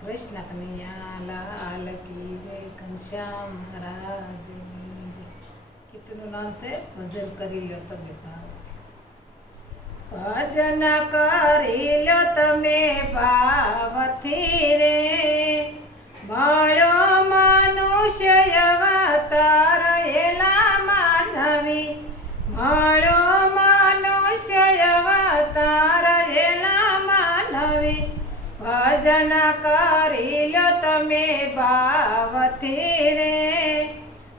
કૃષ્ણ કનૈયા લાલ કી જય ઘનશ્યામ મહારાજની જય. ગીતનું નામ છે ભજન કરી લો તમે ભાવથી. ભજન કરી લો તમે ભાવથી રે, મળ્યો મનુષ્ય અવતાર એલા માનવી, મળ્યો મનુષ્ય અવતાર એલા માનવી. ભજન કરી લો તમે ભાવથી રે,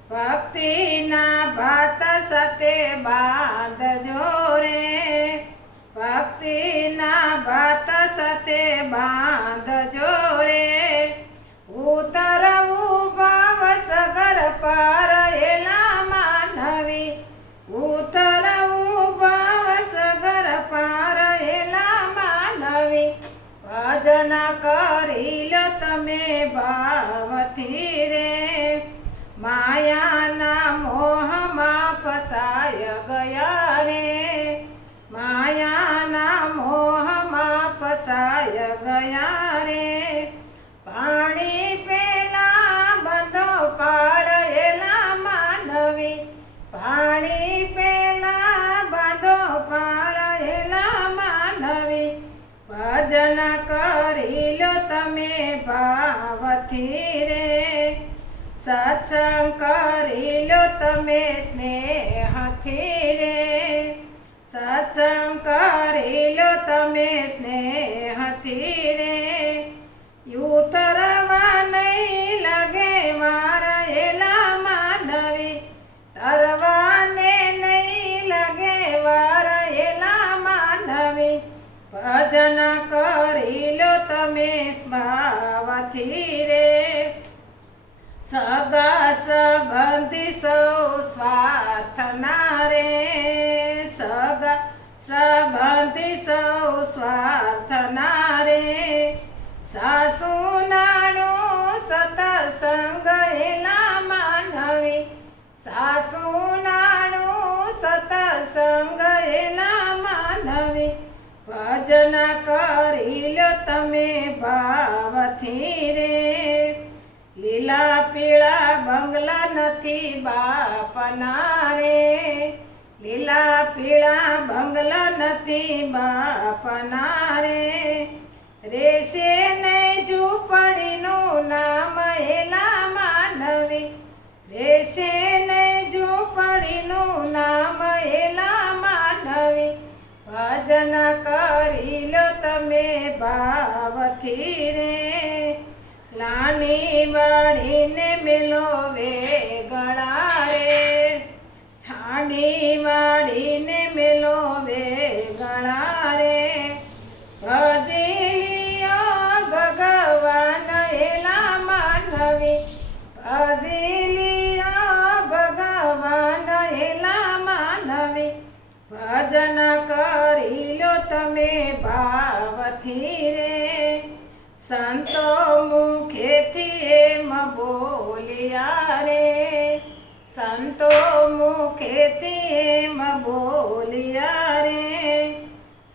ભક્તિના ભાત સાથે બાંધજો રે, ભક્તિના ભાત સાથે બાંધજો રે. ઉતરવું ભાવ સગર પર એલા માનવી, ઉતરવું ભાવ સગર પર એલા માનવી. ભજન કરી લો તમે ભાવથી રે, માયાના મોહમાં ફસાય ગયા રે, માયાના મોહમાં ફસાય ગયા રે. પાણી પેલા બંધો પાળ એલા માનવી, પાણી પેલા બંધો પાળ એલા માનવી. ભજન કરી લો તમે ભાવથી રે, સત્સંગ કરી લો તમે સ્નેહથી રે, સત્સંગ કરી લો તમે સ્નેહથી રે. ઉતરવા નહીં લાગે મારા એલા માનવી, તરવાને નહીં લાગે વારા એલા માનવી. ભજન કરી લો તમે સ્વાવથી રે, સગા સંબંધી સૌ સ્વાર્થના રે, સગા સંબંધી સૌ સ્વાર્થના રે. સાસુ નાણું સતસંગ એલા માનવી, સાસુ નાણું સતસંગ એલા માનવી. ભજન કરી લો તમે ભાવથી રે, લીલા પીળા બંગલા નથી બાપના રે, લીલા પીળા બંગલા નથી બાપના રે. રેશે નહીં ઝૂંપડીનું નામ એલા માનવી, રેશે નહીં ઝૂંપડીનું નામ એલા માનવી. ભજન કરી લો તમે ભાવથી રે, લાની વાળીને મેલો વેગળા રે, ઠાણી વાળીને મેલો વેગળા રે. ભજી લિયો ભગવાન એલા માનવી, ભજી લિયો ભગવાન એલા માનવી. ભજન કરી લો તમે ભાવથી રે, સંતો મુખેથી એમ બોલ્યા રે, સંતો મુખેથી એમ બોલ્યા રે.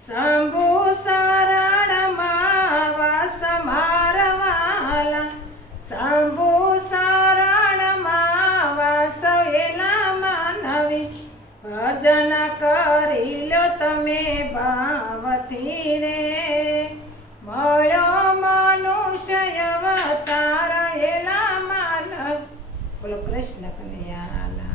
શંભુ શરણમાં વાસ મારવાલા, શંભુ શરણમાં વાસ એલા માનવી. ભજન કરી લો તમે ભાવથી રે, મળ્યો મનુષ્ય અવતાર એલા માનવ. બોલો કૃષ્ણ કનૈયા લાલ.